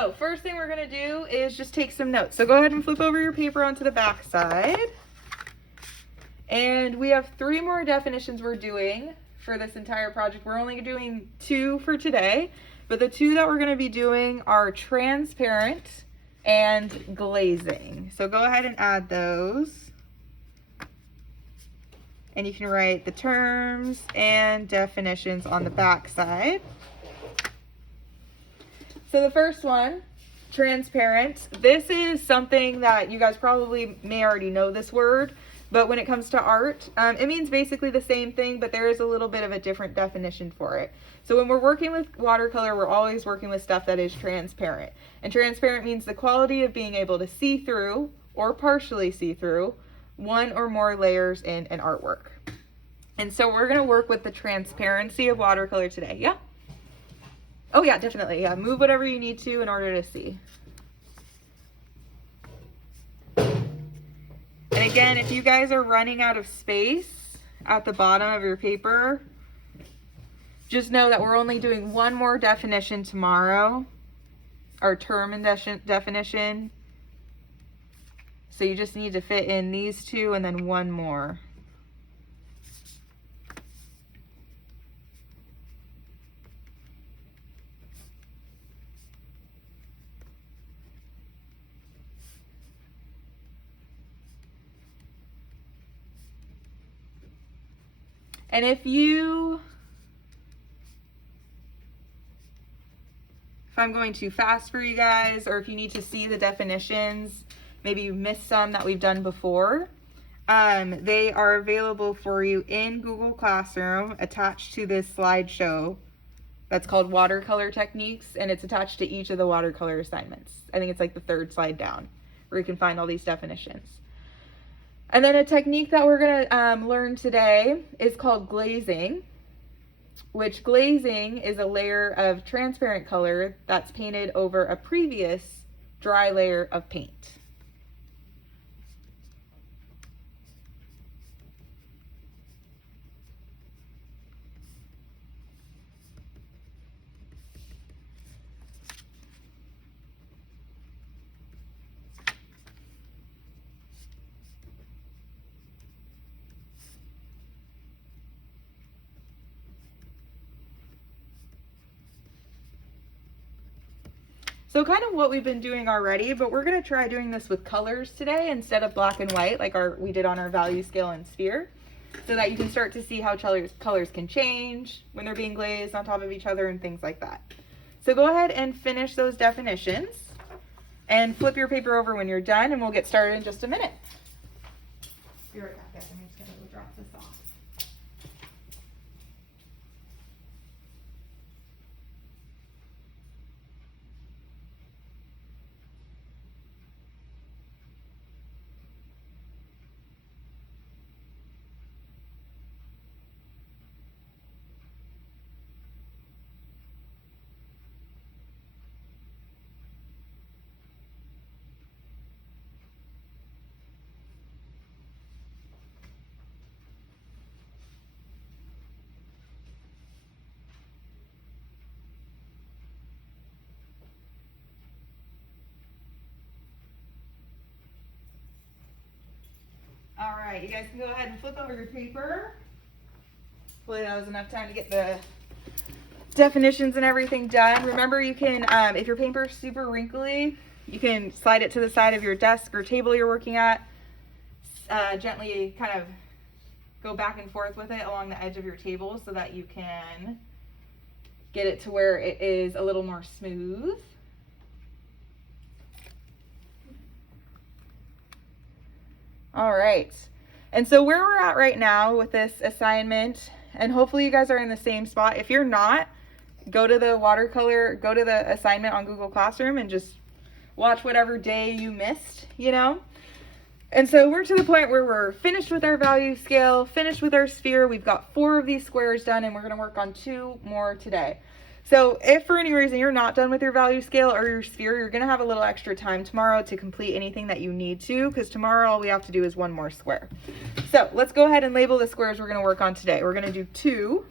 So first thing we're gonna do is just take some notes. So go ahead and flip over your paper onto the back side. And we have 3 more definitions we're doing for this entire project. We're only doing 2 for today, but the 2 that we're gonna be doing are transparent and glazing. So go ahead and add those. And you can write the terms and definitions on the back side. So the first one, transparent. This is something that you guys probably may already know this word, but when it comes to art, it means basically the same thing, but there is a little bit of a different definition for it. So when we're working with watercolor, we're always working with stuff that is transparent. And transparent means the quality of being able to see through or partially see through one or more layers in an artwork. And so we're gonna work with the transparency of watercolor today, yeah? Oh yeah, definitely, yeah. Move whatever you need to in order to see. And again, if you guys are running out of space at the bottom of your paper, just know that we're only doing 1 more definition tomorrow, our term and definition. So you just need to fit in these 2 and then 1 more. And if I'm going too fast for you guys, or if you need to see the definitions, maybe you missed some that we've done before, they are available for you in Google Classroom attached to this slideshow that's called Watercolor Techniques, and it's attached to each of the watercolor assignments. I think it's like the 3rd slide down where you can find all these definitions. And then a technique that we're gonna learn today is called glazing, which glazing is a layer of transparent color that's painted over a previous dry layer of paint. So kind of what we've been doing already, but we're gonna try doing this with colors today instead of black and white like we did on our value scale and sphere, so that you can start to see how colors can change when they're being glazed on top of each other and things like that. So go ahead and finish those definitions and flip your paper over when you're done, and we'll get started in just a minute. Be right back, guys. I'm just gonna go drop this off. All right, you guys can go ahead and flip over your paper. Hopefully that was enough time to get the definitions and everything done. Remember, you can, if your paper is super wrinkly, you can slide it to the side of your desk or table you're working at. Gently kind of go back and forth with it along the edge of your table so that you can get it to where it is a little more smooth. All right, and so where we're at right now with this assignment, and hopefully you guys are in the same spot. If you're not, go to the assignment on Google Classroom and just watch whatever day you missed, you know? And so we're to the point where we're finished with our value scale, finished with our sphere. We've got 4 of these squares done, and we're gonna work on 2 more today. So if for any reason you're not done with your value scale or your sphere, you're gonna have a little extra time tomorrow to complete anything that you need to, because tomorrow all we have to do is 1 more square. So let's go ahead and label the squares we're gonna work on today. We're gonna do 2.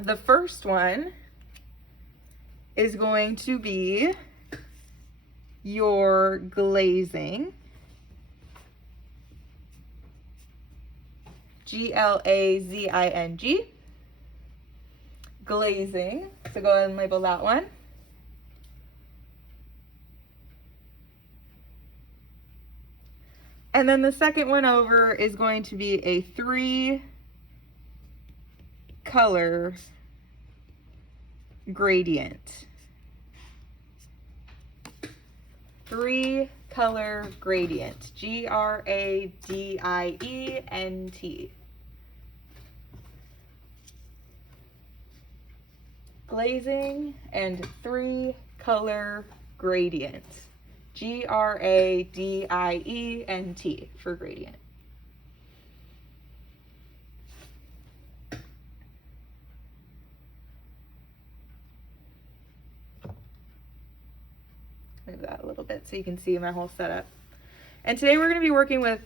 The first one is going to be your glazing. Glazing. Glazing. So go ahead and label that one. And then the second one over is going to be a 3-color gradient. 3-color gradient. Gradient. Glazing and 3-color gradient. Gradient for gradient. Move that a little bit so you can see my whole setup. And today we're going to be working with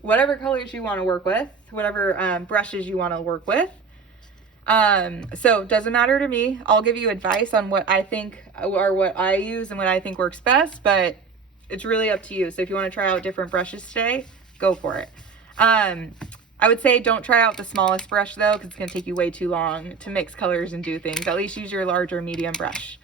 whatever colors you want to work with, whatever brushes you want to work with. So it doesn't matter to me. I'll give you advice on what I think or what I use and what I think works best, but it's really up to you. So if you want to try out different brushes today, go for it. I would say don't try out the smallest brush though, because it's going to take you way too long to mix colors and do things. At least use your larger medium brush.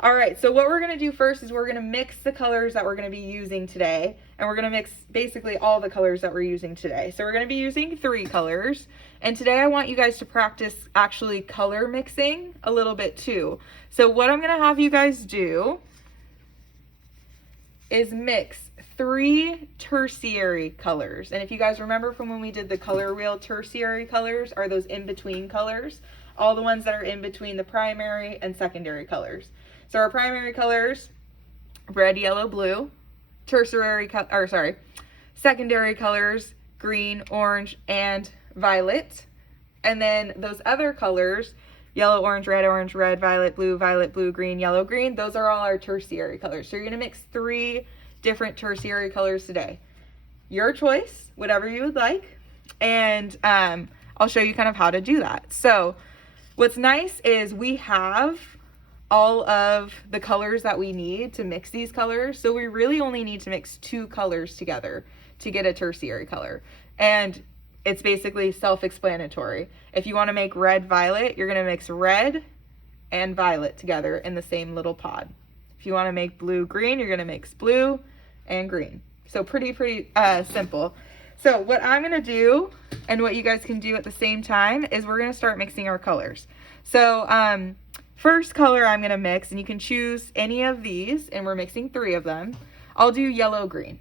All right, so what we're going to do first is we're going to mix the colors that we're going to be using today, and we're going to mix basically all the colors that we're using today. So we're going to be using 3 colors, and today I want you guys to practice actually color mixing a little bit too. So what I'm going to have you guys do is mix 3 tertiary colors. And if you guys remember from when we did the color wheel, tertiary colors are those in-between colors, all the ones that are in between the primary and secondary colors. So our primary colors, red, yellow, blue. Secondary colors, green, orange, and violet. And then those other colors, yellow, orange, red, violet, blue, green, yellow, green, those are all our tertiary colors. So you're gonna mix 3 different tertiary colors today. Your choice, whatever you would like. And I'll show you kind of how to do that. So what's nice is we have all of the colors that we need to mix these colors. So we really only need to mix 2 colors together to get a tertiary color. And it's basically self-explanatory. If you want to make red, violet, you're going to mix red and violet together in the same little pod. If you want to make blue, green, you're going to mix blue and green. So pretty simple. So what I'm going to do, and what you guys can do at the same time, is we're going to start mixing our colors. So first color I'm going to mix, and you can choose any of these, and we're mixing 3 of them. I'll do yellow, green.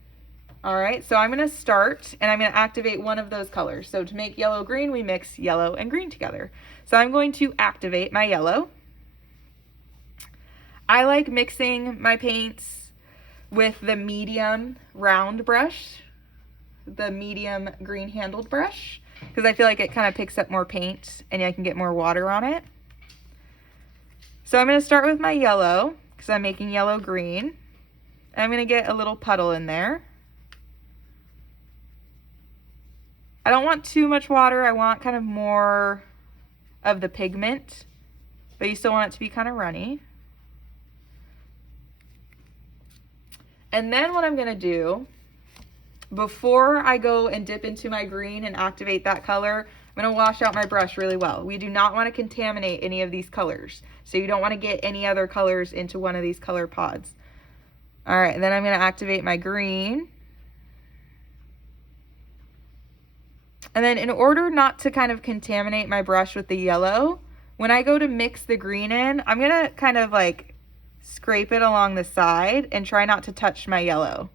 All right, so I'm going to start, and I'm going to activate one of those colors. So to make yellow, green, we mix yellow and green together. So I'm going to activate my yellow. I like mixing my paints with the medium round brush, the medium green handled brush, because I feel like it kind of picks up more paint and I can get more water on it. So I'm going to start with my yellow because I'm making yellow green. And I'm going to get a little puddle in there. I don't want too much water. I want kind of more of the pigment, but you still want it to be kind of runny. And then what I'm going to do, before I go and dip into my green and activate that color, I'm going to wash out my brush really well. We do not want to contaminate any of these colors. So you don't want to get any other colors into one of these color pods. All right, and then I'm going to activate my green. And then in order not to kind of contaminate my brush with the yellow, when I go to mix the green in, I'm going to kind of like scrape it along the side and try not to touch my yellow.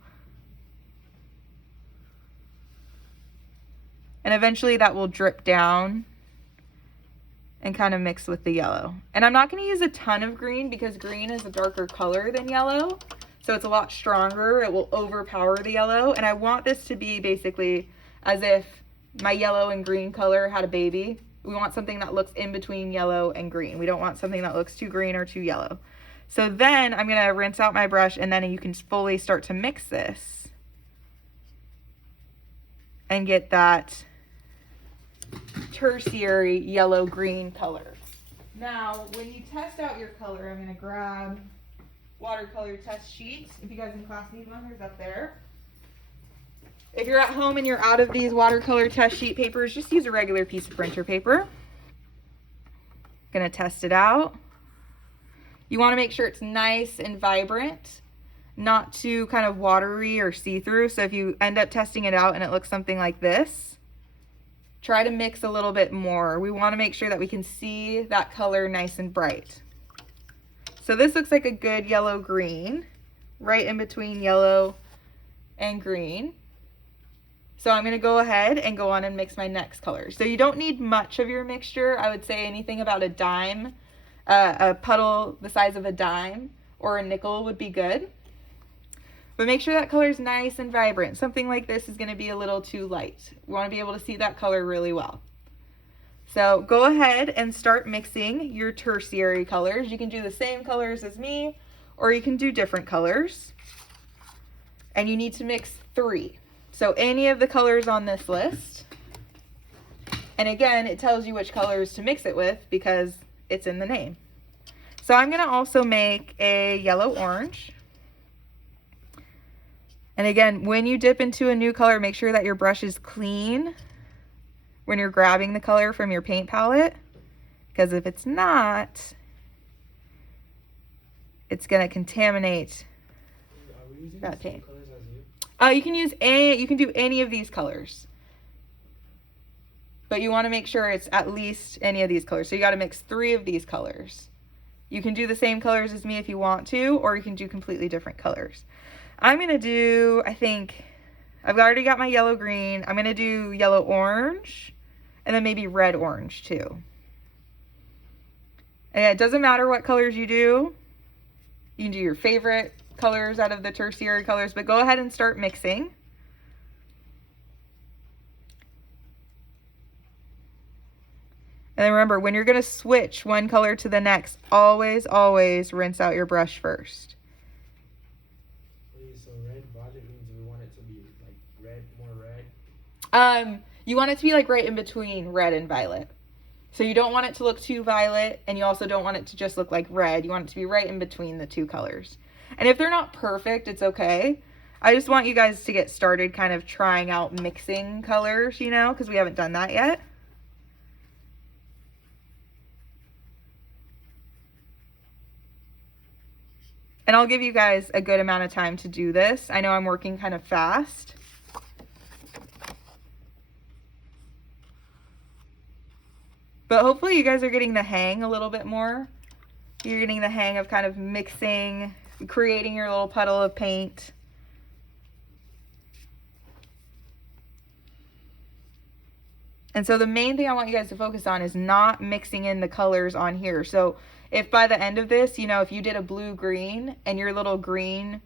And eventually that will drip down and kind of mix with the yellow. And I'm not going to use a ton of green because green is a darker color than yellow. So it's a lot stronger. It will overpower the yellow. And I want this to be basically as if my yellow and green color had a baby. We want something that looks in between yellow and green. We don't want something that looks too green or too yellow. So then I'm going to rinse out my brush, and then you can fully start to mix this and get that tertiary yellow-green color. Now, when you test out your color, I'm going to grab watercolor test sheet. If you guys in class need one, there's up there. If you're at home and you're out of these watercolor test sheet papers, just use a regular piece of printer paper. Gonna test it out. You wanna make sure it's nice and vibrant, not too kind of watery or see-through. So if you end up testing it out and it looks something like this, try to mix a little bit more. We wanna make sure that we can see that color nice and bright. So this looks like a good yellow-green, right in between yellow and green. So I'm gonna go ahead and go on and mix my next color. So you don't need much of your mixture. I would say anything about a dime, a puddle the size of a dime or a nickel would be good. But make sure that color is nice and vibrant. Something like this is gonna be a little too light. We wanna be able to see that color really well. So go ahead and start mixing your tertiary colors. You can do the same colors as me, or you can do different colors. And you need to mix 3. So any of the colors on this list. And again, it tells you which colors to mix it with because it's in the name. So I'm gonna also make a yellow-orange. And again, when you dip into a new color, make sure that your brush is clean when you're grabbing the color from your paint palette, because if it's not, it's gonna contaminate that paint. You can do any of these colors, but you want to make sure it's at least any of these colors. So you got to mix 3 of these colors. You can do the same colors as me if you want to, or you can do completely different colors. I'm gonna do, I think, I've already got my yellow-green. I'm gonna do yellow-orange, and then maybe red-orange too. And it doesn't matter what colors you do. You can do your favorite colors out of the tertiary colors, but go ahead and start mixing. And then remember, when you're gonna switch one color to the next, always, always rinse out your brush first. So red violet means we want it to be like red, more red? You want it to be like right in between red and violet. So you don't want it to look too violet, and you also don't want it to just look like red. You want it to be right in between the 2 colors. And if they're not perfect, it's okay. I just want you guys to get started kind of trying out mixing colors, you know, because we haven't done that yet. And I'll give you guys a good amount of time to do this. I know I'm working kind of fast. But hopefully you guys are getting the hang a little bit more. You're getting the hang of kind of mixing, creating your little puddle of paint. And so the main thing I want you guys to focus on is not mixing in the colors on here. So if by the end of this, you know, if you did a blue-green and your little green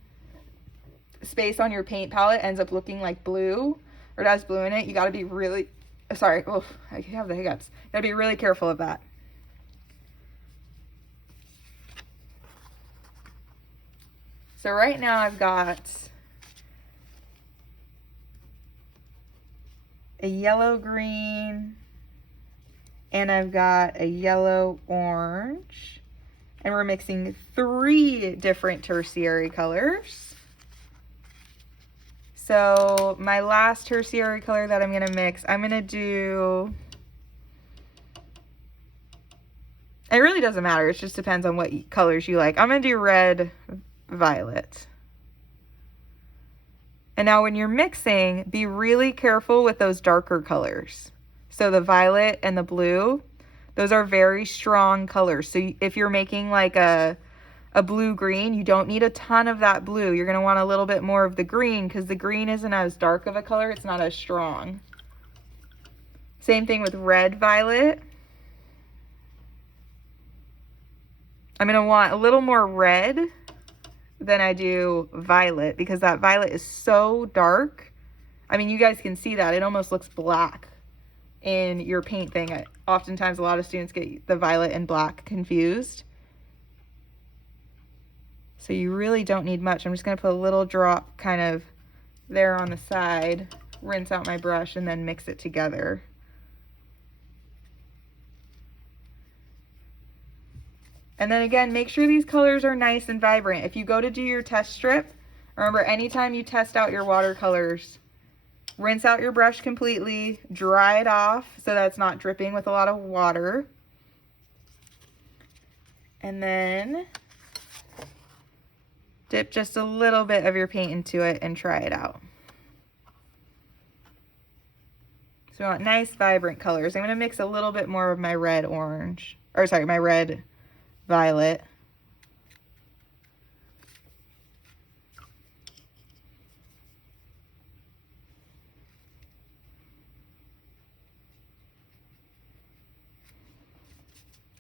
space on your paint palette ends up looking like blue, or it has blue in it, you gotta be really, sorry, oh, I have the hiccups. You gotta be really careful of that. So right now I've got a yellow-green, and I've got a yellow-orange, and we're mixing 3 different tertiary colors. So my last tertiary color that I'm gonna mix, I'm gonna do, it really doesn't matter, it just depends on what colors you like. I'm gonna do red violet. And now when you're mixing, be really careful with those darker colors. So the violet and the blue, those are very strong colors. So if you're making like a blue-green, you don't need a ton of that blue. You're gonna want a little bit more of the green because the green isn't as dark of a color, it's not as strong. Same thing with red violet. I'm gonna want a little more red than I do violet because that violet is so dark. I mean, you guys can see that. It almost looks black in your paint thing. Oftentimes, a lot of students get the violet and black confused. So you really don't need much. I'm just going to put a little drop kind of there on the side, rinse out my brush, and then mix it together. And then again, make sure these colors are nice and vibrant. If you go to do your test strip, remember anytime you test out your watercolors, rinse out your brush completely, dry it off so that it's not dripping with a lot of water. And then dip just a little bit of your paint into it and try it out. So we want nice, vibrant colors. I'm going to mix a little bit more of my red orange, or sorry, my red violet.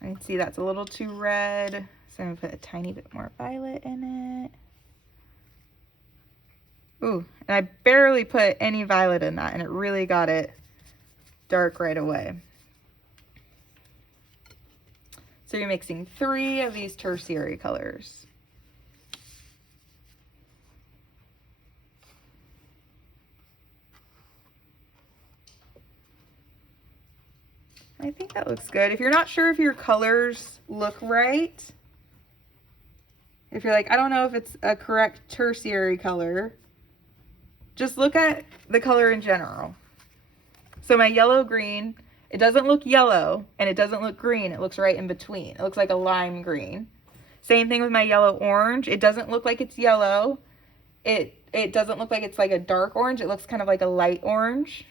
I can see that's a little too red, so I'm going to put a tiny bit more violet in it. Ooh, and I barely put any violet in that, and it really got it dark right away. So you're mixing 3 of these tertiary colors. I think that looks good. If you're not sure if your colors look right, if you're like, I don't know if it's a correct tertiary color, just look at the color in general. So my yellow green, it doesn't look yellow and it doesn't look green. It looks right in between. It looks like a lime green. Same thing with my yellow orange. It doesn't look like it's yellow. It doesn't look like it's like a dark orange. It looks kind of like a light orange.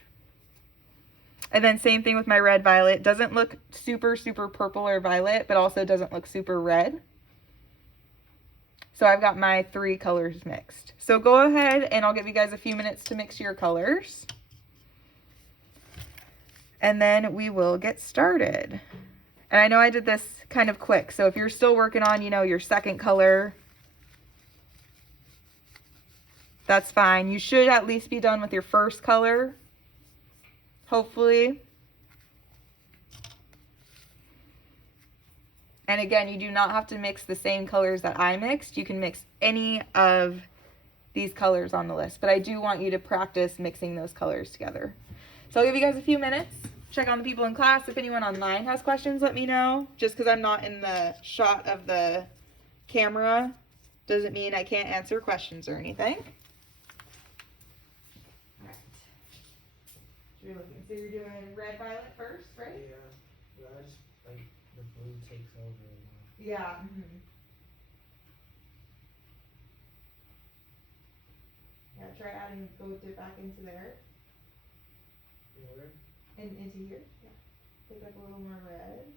And then same thing with my red violet. It doesn't look super, super purple or violet, but also doesn't look super red. So I've got my 3 colors mixed. So go ahead and I'll give you guys a few minutes to mix your colors. And then we will get started. And I know I did this kind of quick, so if you're still working on, you know, your second color, that's fine. You should at least be done with your first color, hopefully. And again, you do not have to mix the same colors that I mixed. You can mix any of these colors on the list, but I do want you to practice mixing those colors together. So I'll give you guys a few minutes. Check on the people in class. If anyone online has questions, let me know. Just because I'm not in the shot of the camera doesn't mean I can't answer questions or anything. All right. You're looking. So you're doing red, violet first, right? Yeah. I just like the blue takes over. Yeah. Mm-hmm. Yeah. Try adding. Go dip back into there. Where? And into here. Yeah. Pick up a little more red.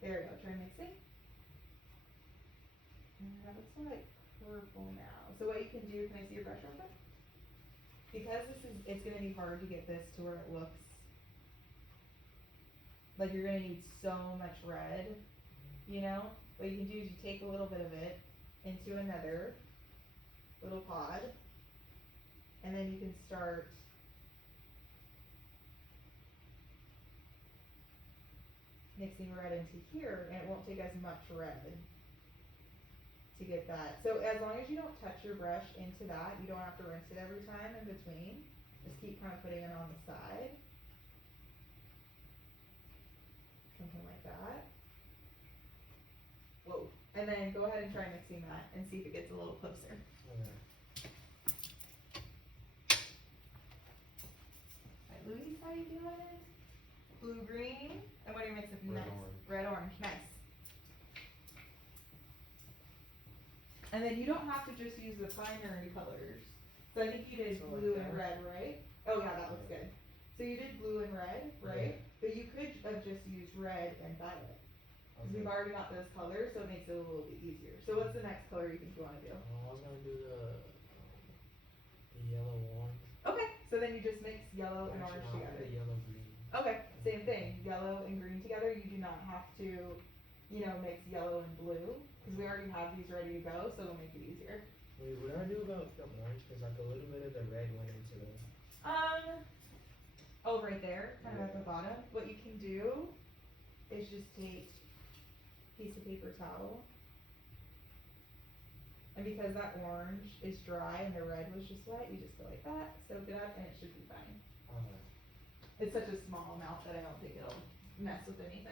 There we go. Try mixing. And that looks more like purple now. So what you can do, can I see your brush real quick? Because it's going to be hard to get this to where it looks like you're going to need so much red, you know? What you can do is you take a little bit of it into another little pod, and then you can start mixing red into here, and it won't take as much red to get that. So as long as you don't touch your brush into that, you don't have to rinse it every time in between. Just keep kind of putting it on the side. Something like that. Whoa. And then go ahead and try mixing that and see if it gets a little closer. Okay. Alright, Louise, how you doing? Blue, green. And what are you mixing? Red, Nice. orange. Red, orange. Nice. And then you don't have to just use the primary colors. So I think you did So blue like and red, right? Oh yeah, that looks good. So you did blue and red, right? Yeah. But you could have just used red and violet. Because we've already got those colors, so it makes it a little bit easier. So what's the next color you think you want to do? I was gonna do the yellow orange. Okay, so then you just mix yellow and orange Actually, together. the yellow green. Okay, same thing. Yellow and green together. You do not have to, you know, mix yellow and blue. Because we already have these ready to go, so it'll make it easier. Wait, what do I do about the orange? Because like a little bit of the red went into the. Oh, right there, kind of at the bottom. What you can do is just take a piece of paper towel. And because that orange is dry and the red was just wet, you just go like that, soak it up, and it should be fine. Okay. It's such a small amount that I don't think it'll mess with anything.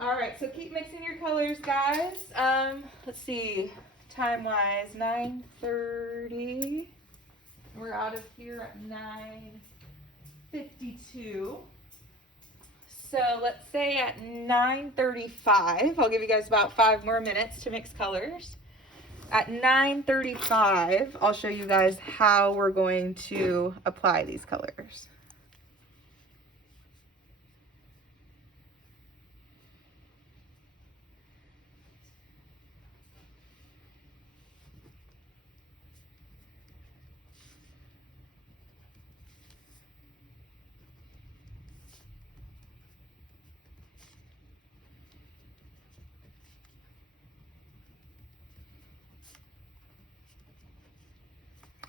All right, so keep mixing your colors, guys. Let's see, time-wise, 9:30. We're out of here at 9:52. So let's say at 9:35, I'll give you guys about 5 more minutes to mix colors. At 9:35, I'll show you guys how we're going to apply these colors.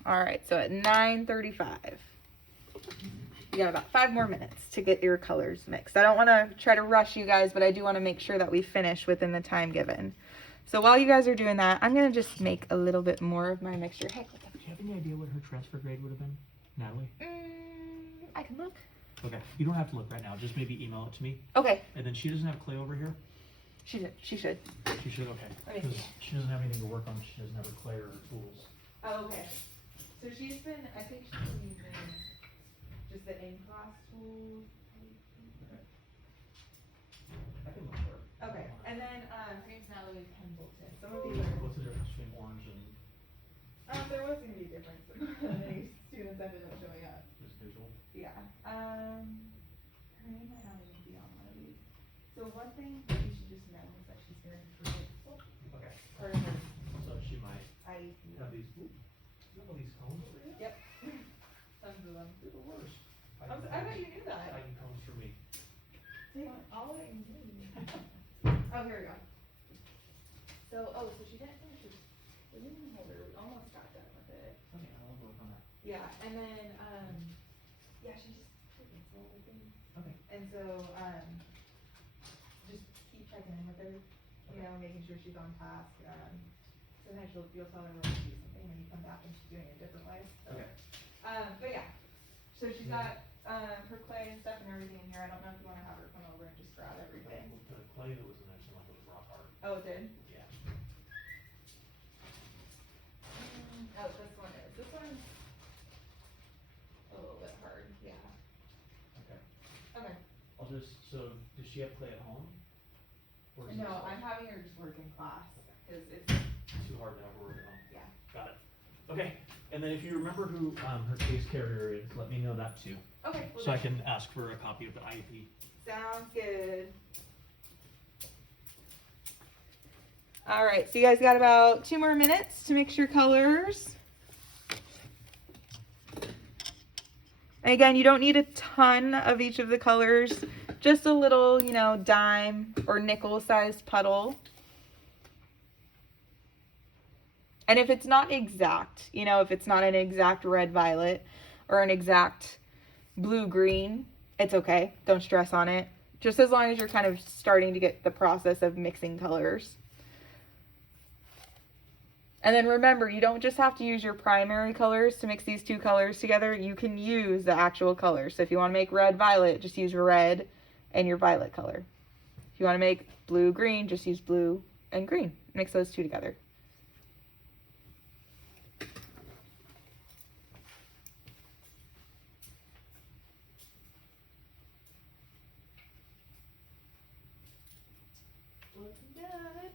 All right, so at 9:35, you got about 5 more minutes to get your colors mixed. I don't want to try to rush you guys, but I do want to make sure that we finish within the time given. So while you guys are doing that, I'm going to just make a little bit more of my mixture. Hey, do you have any idea what her transfer grade would have been, Natalie? I can look. Okay, you don't have to look right now. Just maybe email it to me. Okay. And then she doesn't have clay over here? She should. She should. She should, okay. Because she doesn't have anything to work on. She doesn't have her clay or her tools. Oh, okay. So she's been, I think she's been using just the in-class tools. Okay. I can look for it. Okay, and then her name's Natalie Pendleton. Some of these are. What's the difference between orange and There was going to be a difference, but any students ended up showing up. just visual? Yeah. Her name might not even be on one of these. So one thing that you should just know is that she's very frugal. Okay. Or her So she might IEP. have these, all these cones over here? Yep. Tons of them. They're the worst. I bet you knew that. Hiding cones for me. I'll let you do. Oh, here we go. So she didn't finish this balloon holder. We almost got done with it. Okay, I'll work on that. Yeah, and then, she just freaking small things. Okay. And so, just keep checking in with her, you know, making sure she's on task. Sometimes you'll tell her to do something and you come back and she's doing it a different way. So. Okay. But yeah, so she's got, her clay and stuff and everything in here. I don't know if you wanna have her come over and just grab everything. The clay that was in there seemed like it was rock hard. Oh, it did? Yeah. Oh, this one is. This one's a little bit hard, yeah. Okay. Okay. I'll just, so, does she have clay at home? Or is No, this I'm having her just work in class, cause it's, too hard to have her work at home? yeah. Got it. Okay, and then if you remember who, her case carrier is, let me know that too. Okay. So I can ask for a copy of the IEP. Sounds good. All right, so you guys got about 2 more minutes to mix your colors. And again, you don't need a ton of each of the colors, just a little, dime or nickel sized puddle. And if it's not exact, if it's not an exact red violet or an exact blue green, it's okay. Don't stress on it. Just as long as you're kind of starting to get the process of mixing colors. And then remember, you don't just have to use your primary colors to mix these 2 colors together. You can use the actual colors. So if you want to make red violet, just use red and your violet color. If you want to make blue green, just use blue and green. Mix those 2 together. Looking good.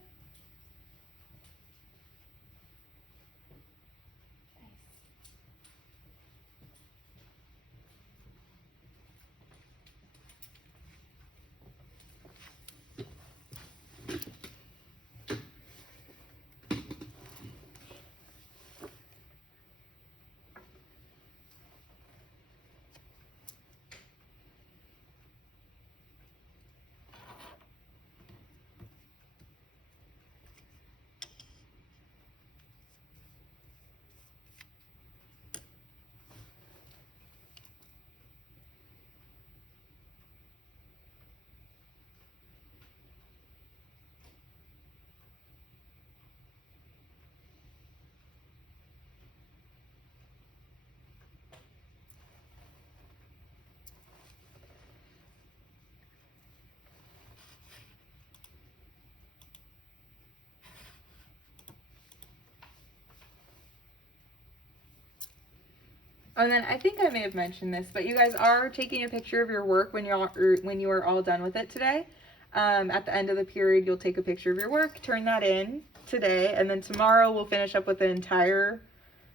And then I think I may have mentioned this, but you guys are taking a picture of your work when you are all done with it today. At the end of the period, you'll take a picture of your work, turn that in today, and then tomorrow we'll finish up with the entire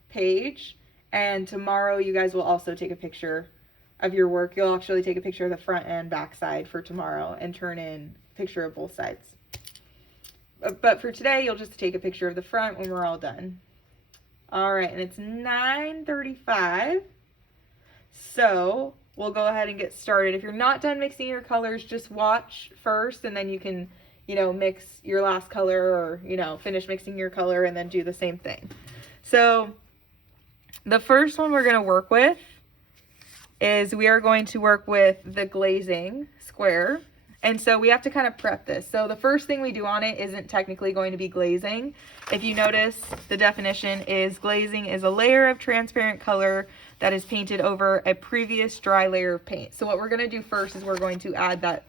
page. And tomorrow you guys will also take a picture of your work. You'll actually take a picture of the front and back side for tomorrow and turn in a picture of both sides. But for today, you'll just take a picture of the front when we're all done. All right, and it's 9:35. So we'll go ahead and get started. If you're not done mixing your colors, just watch first, and then you can, mix your last color, or, finish mixing your color and then do the same thing. So the first one we're going to work with is we are going to work with the glazing square. And so we have to kind of prep this. So the first thing we do on it isn't technically going to be glazing. If you notice, the definition is glazing is a layer of transparent color that is painted over a previous dry layer of paint. So what we're going to do first is we're going to add that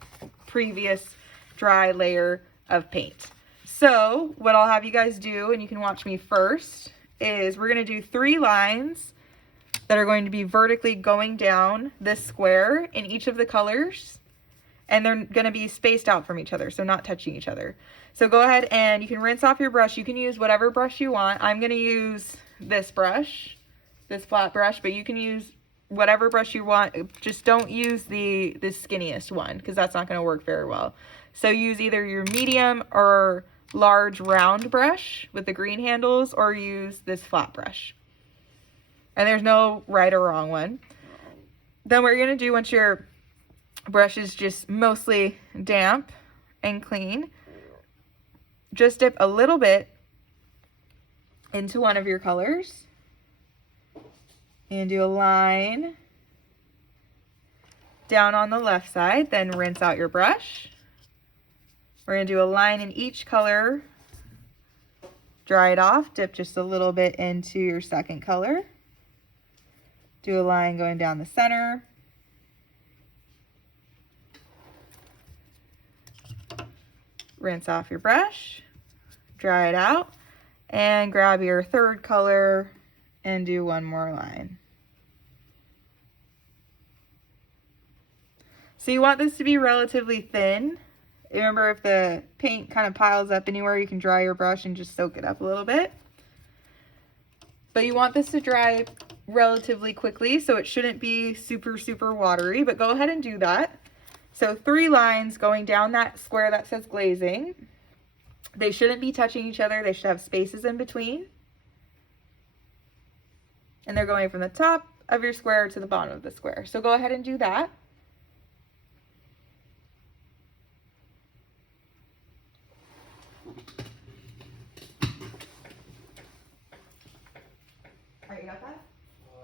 previous dry layer of paint. So what I'll have you guys do, and you can watch me first, is we're going to do 3 lines that are going to be vertically going down this square in each of the colors. And they're going to be spaced out from each other, so not touching each other. So go ahead and you can rinse off your brush. You can use whatever brush you want. I'm going to use this brush, this flat brush, but you can use whatever brush you want. Just don't use the skinniest one, because that's not going to work very well. So use either your medium or large round brush with the green handles, or use this flat brush. And there's no right or wrong one. Then what you're going to do once your brush is just mostly damp and clean, just dip a little bit into one of your colors and do a line down on the left side, then rinse out your brush. We're going to do a line in each color, dry it off, dip just a little bit into your second color, do a line going down the center, rinse off your brush, dry it out, and grab your third color and do one more line. So you want this to be relatively thin. Remember, if the paint kind of piles up anywhere, you can dry your brush and just soak it up a little bit. But you want this to dry relatively quickly, so it shouldn't be super, super watery, but go ahead and do that. So 3 lines going down that square that says glazing. They shouldn't be touching each other. They should have spaces in between. And they're going from the top of your square to the bottom of the square. So go ahead and do that. All right, you got that?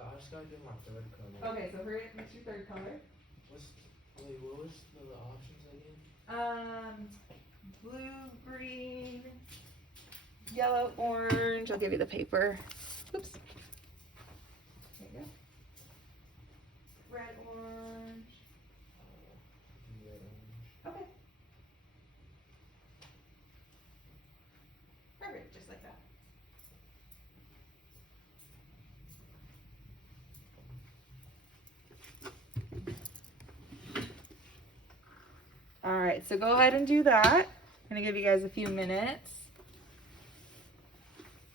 I just gotta get my third color. Okay, so hurry up, mix your third color. What was the options again? Blue, green, yellow, orange. I'll give you the paper. Oops. There you go. Red, orange. Red, orange. Okay. Perfect, just like that. All right, so go ahead and do that. I'm gonna give you guys a few minutes.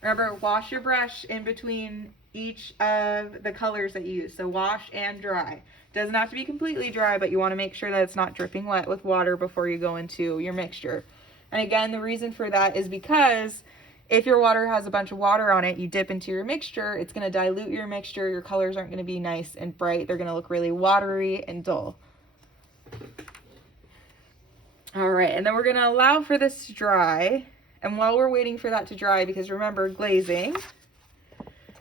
Remember, wash your brush in between each of the colors that you use. So wash and dry. Doesn't have to be completely dry, but you want to make sure that it's not dripping wet with water before you go into your mixture. And again, the reason for that is because if your water has a bunch of water on it, you dip into your mixture, it's going to dilute your mixture. Your colors aren't going to be nice and bright. They're going to look really watery and dull. All right, and then we're going to allow for this to dry. And while we're waiting for that to dry, because remember, glazing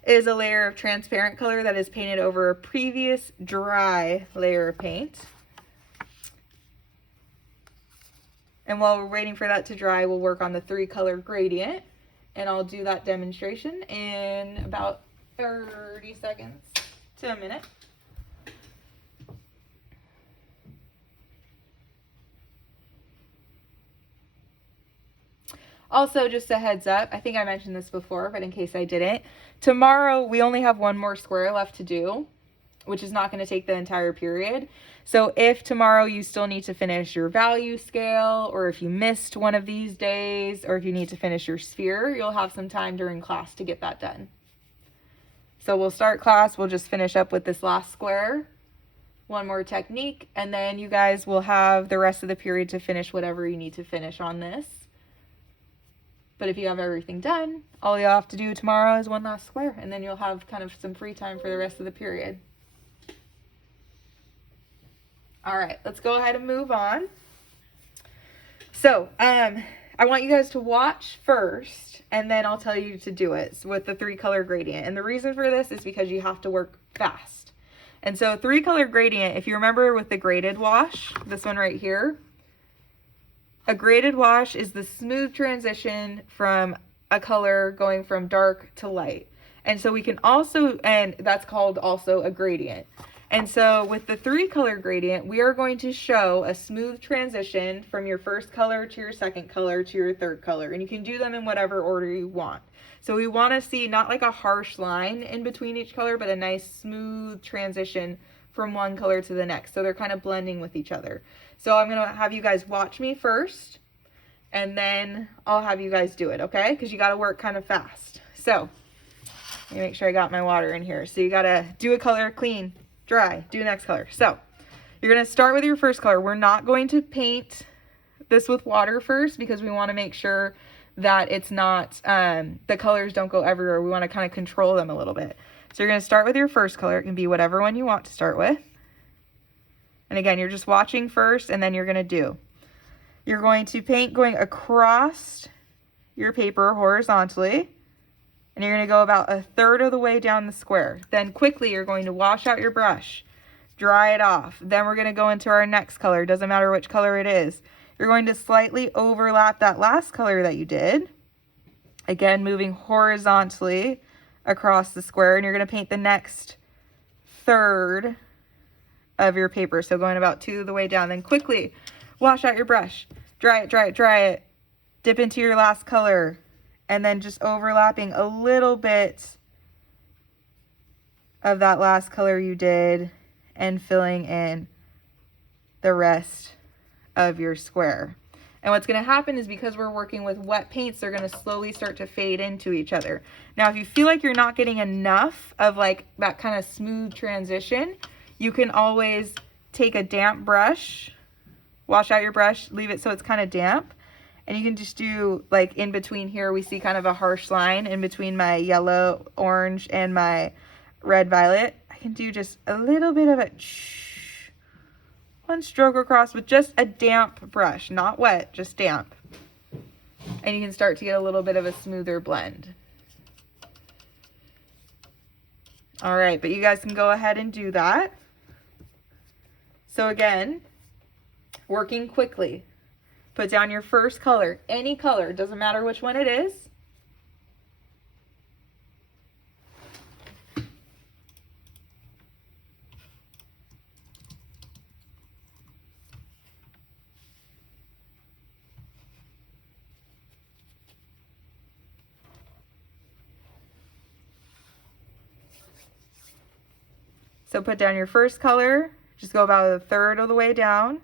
is a layer of transparent color that is painted over a previous dry layer of paint. And while we're waiting for that to dry, we'll work on the 3-color gradient. And I'll do that demonstration in about 30 seconds to a minute. Also, just a heads up, I think I mentioned this before, but in case I didn't, tomorrow we only have one more square left to do, which is not going to take the entire period. So if tomorrow you still need to finish your value scale, or if you missed one of these days, or if you need to finish your sphere, you'll have some time during class to get that done. So we'll start class, we'll just finish up with this last square, one more technique, and then you guys will have the rest of the period to finish whatever you need to finish on this. But if you have everything done, all you'll have to do tomorrow is one last square, and then you'll have kind of some free time for the rest of the period. All right, let's go ahead and move on. So, I want you guys to watch first, and then I'll tell you to do it with the 3-color gradient. And the reason for this is because you have to work fast. And so 3-color gradient, if you remember with the graded wash, this one right here, a graded wash is the smooth transition from a color going from dark to light. And so we can also, and that's called also a gradient. And so with the 3-color gradient, we are going to show a smooth transition from your first color to your second color to your third color. And you can do them in whatever order you want. So we want to see not like a harsh line in between each color, but a nice smooth transition from one color to the next. So they're kind of blending with each other. So I'm going to have you guys watch me first, and then I'll have you guys do it, okay? Because you got to work kind of fast. So let me make sure I got my water in here. So you got to do a color, clean, dry, do the next color. So you're going to start with your first color. We're not going to paint this with water first because we want to make sure that it's not, the colors don't go everywhere. We want to kind of control them a little bit. So you're going to start with your first color. It can be whatever one you want to start with. And again, you're just watching first, and then you're going to do. You're going to paint going across your paper horizontally, and you're going to go about 1/3 of the way down the square. Then quickly, you're going to wash out your brush, dry it off. Then we're going to go into our next color. Doesn't matter which color it is. You're going to slightly overlap that last color that you did. Again, moving horizontally across the square, and you're going to paint the next 1/3 of your paper. So going about 2 of the way down. Then quickly wash out your brush, dry it, dry it, dry it, dip into your last color, and then just overlapping a little bit of that last color you did and filling in the rest of your square. And what's going to happen is because we're working with wet paints, they're going to slowly start to fade into each other. Now, if you feel like you're not getting enough of like that kind of smooth transition, you can always take a damp brush, wash out your brush, leave it so it's kind of damp. And you can just do like in between here, we see kind of a harsh line in between my yellow, orange, and my red, violet. I can do just a little bit of a one stroke across with just a damp brush, not wet, just damp. And you can start to get a little bit of a smoother blend. All right, but you guys can go ahead and do that. So again, working quickly. Put down your first color, any color, doesn't matter which one it is. So put down your first color, just go about 1/3 of the way down.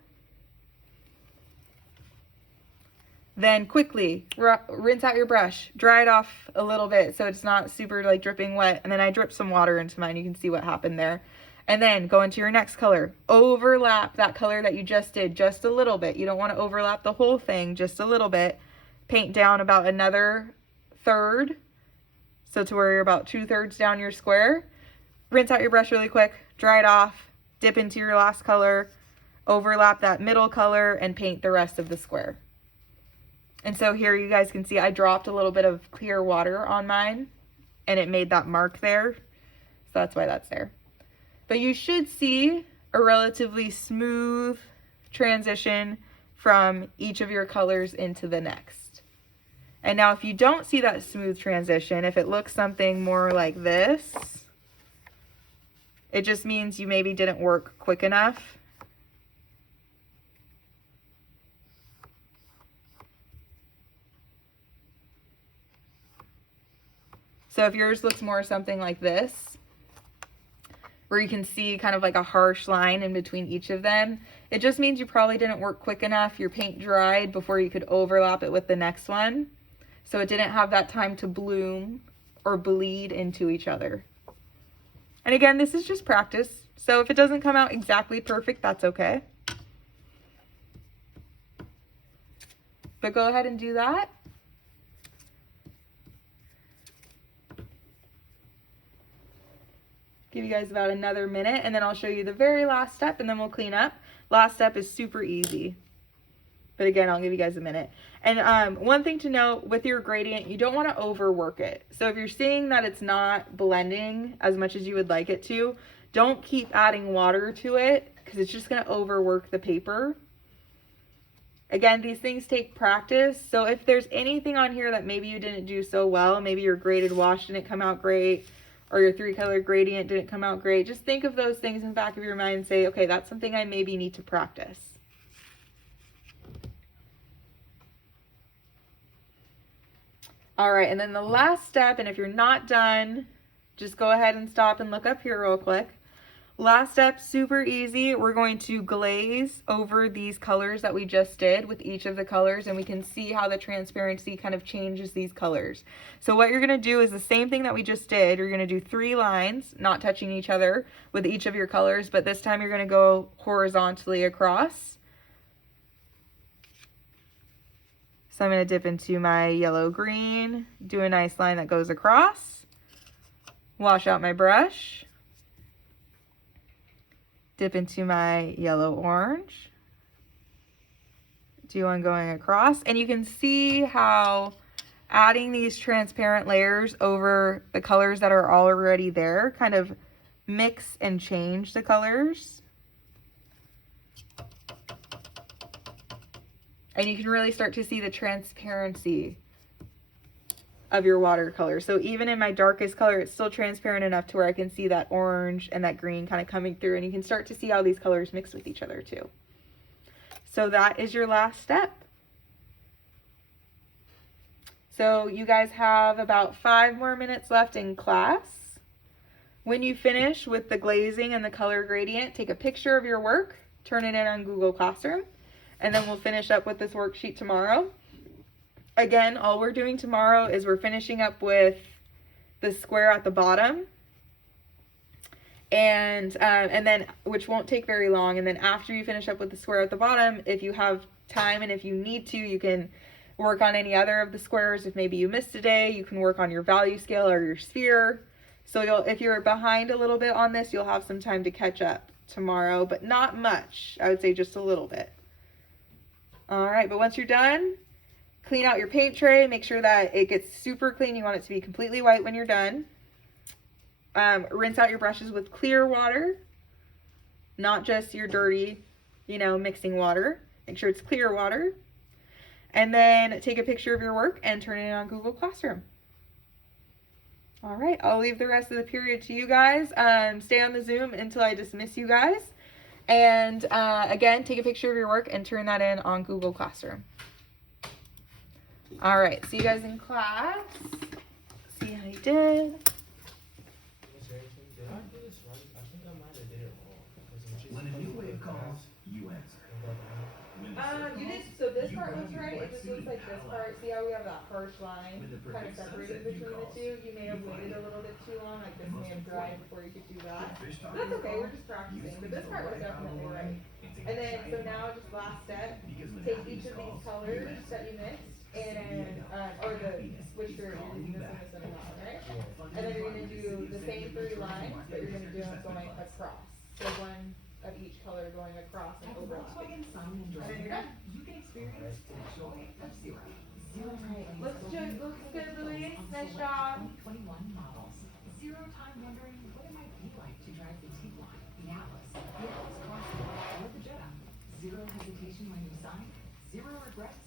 Then quickly rinse out your brush, dry it off a little bit so it's not super like dripping wet. And then I dripped some water into mine. You can see what happened there. And then go into your next color. Overlap that color that you just did just a little bit. You don't want to overlap the whole thing, just a little bit. Paint down about another 1/3. So to where you're about 2/3 down your square. Rinse out your brush really quick, dry it off, dip into your last color, overlap that middle color, and paint the rest of the square. And so here you guys can see I dropped a little bit of clear water on mine, and it made that mark there. So that's why that's there. But you should see a relatively smooth transition from each of your colors into the next. And now if you don't see that smooth transition, if it looks something more like this, it just means you maybe didn't work quick enough. So if yours looks more something like this, where you can see kind of like a harsh line in between each of them, it just means you probably didn't work quick enough. Your paint dried before you could overlap it with the next one. So it didn't have that time to bloom or bleed into each other. And again, this is just practice. So if it doesn't come out exactly perfect, that's okay. But go ahead and do that. Give you guys about another minute, and then I'll show you the very last step, and then we'll clean up. Last step is super easy. But again, I'll give you guys a minute. And one thing to note with your gradient, you don't want to overwork it. So if you're seeing that it's not blending as much as you would like it to, don't keep adding water to it, because it's just going to overwork the paper. Again, these things take practice. So if there's anything on here that maybe you didn't do so well, maybe your graded wash didn't come out great, or your 3-color gradient didn't come out great, just think of those things in the back of your mind and say, okay, that's something I maybe need to practice. All right, and then the last step, and if you're not done, just go ahead and stop and look up here real quick. Last step, super easy. We're going to glaze over these colors that we just did with each of the colors, and we can see how the transparency kind of changes these colors. So what you're gonna do is the same thing that we just did. You're gonna do 3 lines, not touching each other with each of your colors, but this time you're gonna go horizontally across. So I'm gonna dip into my yellow-green, do a nice line that goes across, wash out my brush, dip into my yellow-orange, do one going across, and you can see how adding these transparent layers over the colors that are already there kind of mix and change the colors. And you can really start to see the transparency of your watercolor. So even in my darkest color, it's still transparent enough to where I can see that orange and that green kind of coming through, and you can start to see how these colors mix with each other too. So that is your last step. So you guys have about 5 more minutes left in class. When you finish with the glazing and the color gradient, take a picture of your work, turn it in on Google Classroom, and then we'll finish up with this worksheet tomorrow. Again, all we're doing tomorrow is we're finishing up with the square at the bottom, and then, which won't take very long, and then after you finish up with the square at the bottom, if you have time and if you need to, you can work on any other of the squares. If maybe you missed a day, you can work on your value scale or your sphere. So if you're behind a little bit on this, you'll have some time to catch up tomorrow, but not much. I would say just a little bit. All right, but once you're done, clean out your paint tray. Make sure that it gets super clean. You want it to be completely white when you're done. Rinse out your brushes with clear water, not just your dirty, mixing water. Make sure it's clear water. And then take a picture of your work and turn it in on Google Classroom. All right, I'll leave the rest of the period to you guys. Stay on the Zoom until I dismiss you guys. And again, take a picture of your work and turn that in on Google Classroom. All right, see you guys in class. See how you did. Did I do this right? I think I might have did it wrong. When a new wave calls, you answer. You did, so this part was right, it just looks like this part, see how we have that harsh line kind of separated between the two? You may have waited a little bit too long, like this may have dried before you could do that. But that's okay, we're just practicing, but this part was definitely right. And then, so now just last step, take each of these colors that you mixed, and, or the switch through, you're using this one and that one, right? And then you're gonna do the same 3 lines, but you're gonna do them going across. So one of each color going across and overlapping. And then you're done. You can experience the joy of zero. Looks good, Louise. Nice job. 2021 models. Zero time wondering what it might be like to drive the Tiguan, the Atlas Crossbow, or the Jetta. Zero hesitation when you sign. Zero regrets